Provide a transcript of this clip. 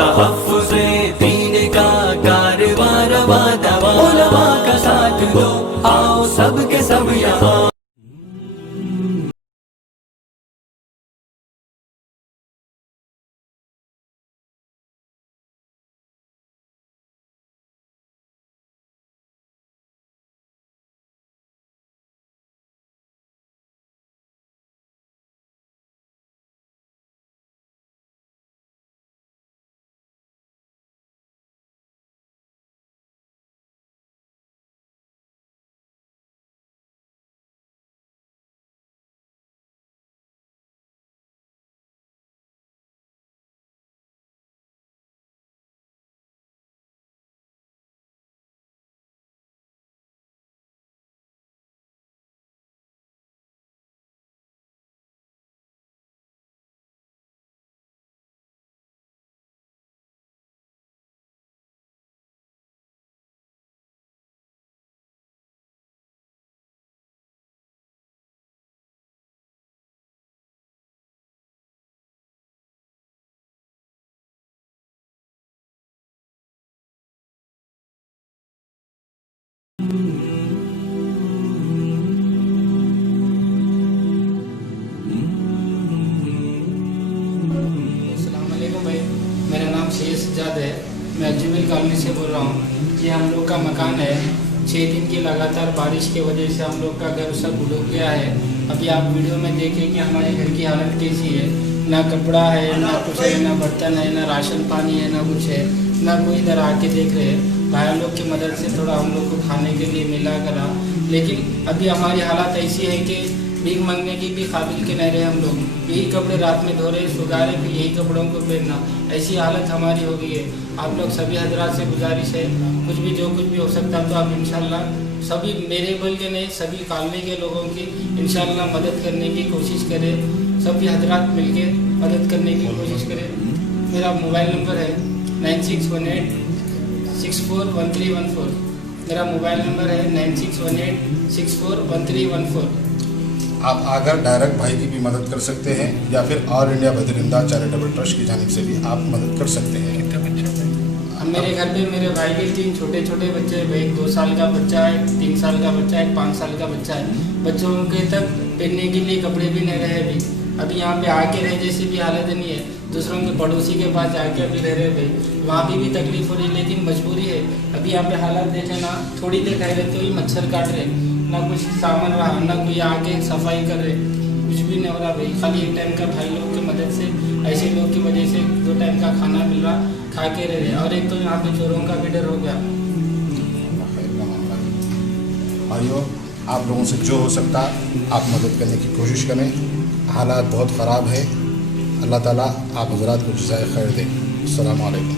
तहफ़्फ़ुज़े दीन का कारवां रवा दवा, उलमा का साथ दो, आओ सब के सब यहाँ। भाई, मेरा नाम शेख सज्जाद है। मैं जुबिल कॉलोनी से बोल रहा हूँ। ये हम लोग का मकान है। 6 दिन की लगातार बारिश की वजह से हम लोग का घर सब डूब गया है। अभी आप वीडियो में देखें कि हमारे घर की हालत कैसी है। ना कपड़ा है, ना कुछ है, ना बर्तन है, ना राशन पानी है, ना कुछ है, ना कोई इधर आके देख रहे हैं। भाई लोग की मदद से थोड़ा हम लोग को खाने के लिए मिला करा, लेकिन अभी हमारी हालत ऐसी है कि भीख मांगने की भी काबिल के नहीं रहे हम लोग। यही कपड़े रात में धो रहे, सुखा रहे, फिर यही कपड़ों को पहनना, ऐसी हालत हमारी हो गई है। आप लोग सभी हजरात से गुजारिश है, कुछ भी जो कुछ भी हो सकता तो आप इंशाल्लाह सभी मेरे बोल के नहीं, सभी कॉलोनी के लोगों की इंशाल्लाह मदद करने की कोशिश करें। सभी हजरात मिलके मदद करने की कोशिश करें। मेरा मोबाइल नंबर है 9618641314। मेरा मोबाइल नंबर है 9618641314। आप अगर डायरेक्ट भाई की भी मदद कर सकते हैं या फिर all India Badr charitable trust की जानिब से भी आप मदद कर सकते हैं। मेरे घर पे मेरे भाई के 3 छोटे छोटे बच्चे हैं। एक 2 साल का बच्चा है, 3 साल का बच्चा है, 5 साल का बच्चा है। बच्चों के तक पहनने के लिए कपड़े भी नहीं रहे अभी यहाँ पे आके रहे जैसी भी हालत नहीं है। दूसरों के पड़ोसी के पास जाके अभी रह रहे भाई, वहाँ भी तकलीफ हो रही है, लेकिन मजबूरी है। अभी यहाँ पे हालात देखे ना, थोड़ी देर रह रहे तो ही मच्छर काट रहे, ना कुछ सामान रहा, ना कोई आके सफाई कर रहे, कुछ भी नहीं हो रहा भाई। खाली एक टाइम का भाई लोग की मदद से, ऐसे लोग की वजह से 2 टाइम का खाना मिल रहा, खा के रह रहे। और एक तो यहाँ पे चोरों का भी डर हो गया। भाइयों, आप लोगों से जो हो सकता आप मदद करने की कोशिश करें। हालात बहुत ख़राब है। अल्लाह ताला आप हज़रात को जज़ाए खैर दे। अस्सलामु अलैकुम।